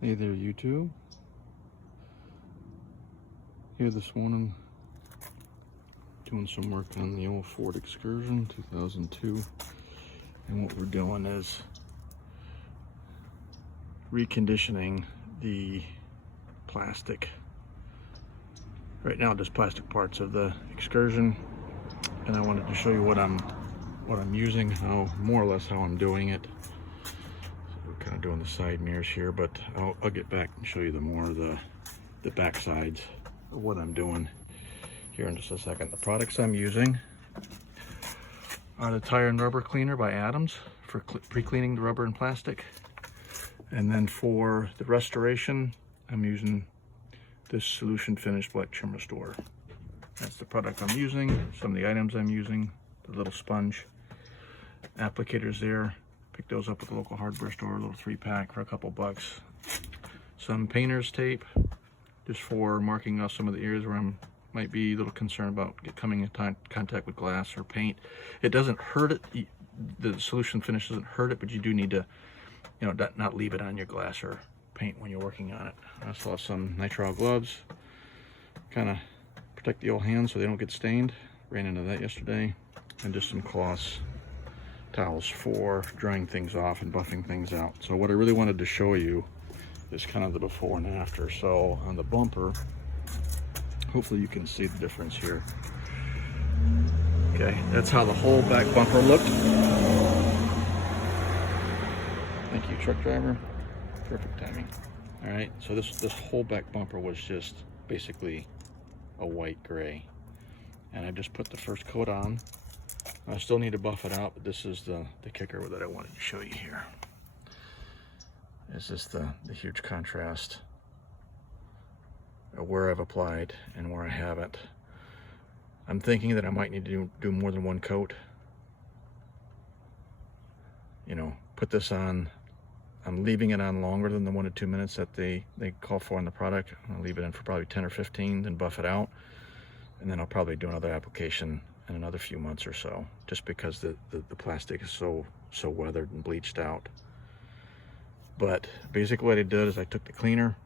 Hey there, YouTube. Here this morning doing some work on the old Ford Excursion 2002, and what we're doing is reconditioning the plastic. Right now just plastic parts of the Excursion, and I wanted to show you what I'm using, how more or less how I'm doing it. We're kind of doing the side mirrors here, but I'll get back and show you the back sides of what I'm doing here in just a second. The products I'm using are the tire and rubber cleaner by Adams for pre-cleaning the rubber and plastic, and then for the restoration I'm using this solution finish black trim restore. That's the product I'm using. Some of the items I'm using: the little sponge applicators there, pick those up at the local hardware store, a little 3-pack for a couple bucks. Some painter's tape, just for marking off some of the areas where I might be a little concerned about coming in contact with glass or paint. It doesn't hurt it, the solution finish doesn't hurt it, but you do need to, not leave it on your glass or paint when you're working on it. I also have some nitrile gloves, kind of protect the old hands so they don't get stained. Ran into that yesterday. And just some cloths, towels for drying things off and buffing things out. So what I really wanted to show you is kind of the before and after. So on the bumper, hopefully you can see the difference here. Okay, that's how the whole back bumper looked. Thank you, truck driver. Perfect timing. All right, so this whole back bumper was just basically a white gray, and I just put the first coat on. I still need to buff it out, but this is the kicker that I wanted to show you here. Is this the huge contrast of where I've applied and where I haven't. I'm thinking that I might need to do more than one coat. Put this on. I'm leaving it on longer than the 1 to 2 minutes that they call for in the product. I'll leave it in for probably 10 or 15, then buff it out, and then I'll probably do another application in another few months or so, just because the plastic is so weathered and bleached out. But basically what I did is I took the cleaner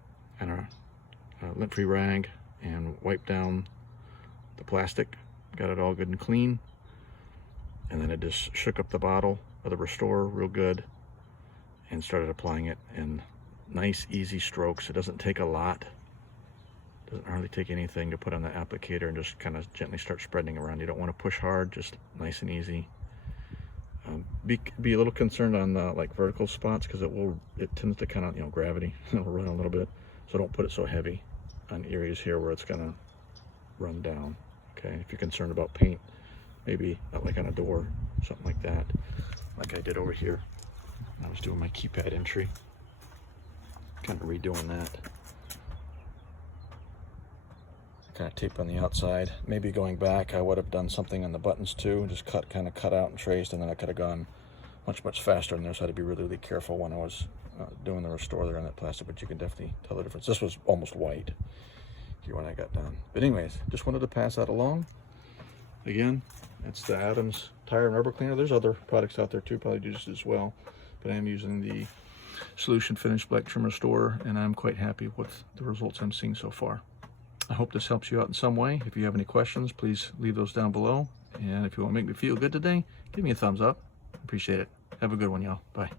and a lint-free rag and wiped down the plastic, got it all good and clean, and then I just shook up the bottle of the Restore real good and started applying it in nice easy strokes. It doesn't take a lot. Doesn't hardly take anything to put on the applicator and just kind of gently start spreading around. You don't want to push hard, just nice and easy. Be a little concerned on the vertical spots, because it tends to kind of gravity it'll run a little bit, so don't put it so heavy on areas here where it's gonna run down. Okay, if you're concerned about paint, maybe not like on a door, something like that, like I did over here. I was doing my keypad entry, kind of redoing that. Kind of tape on the outside. Maybe going back, I would have done something on the buttons too, just kind of cut out and traced, and then I could have gone much faster in there. So I had to be really careful when I was doing the restore there on that plastic, but you can definitely tell the difference. This was almost white here when I got done. But anyways, just wanted to pass that along. Again, it's the Adams tire and rubber cleaner. There's other products out there too, probably do just as well, but I am using the solution finish black trim restore, and I'm quite happy with the results I'm seeing so far. I hope this helps you out in some way. If you have any questions, please leave those down below. And if you want to make me feel good today, give me a thumbs up. Appreciate it. Have a good one, y'all. Bye.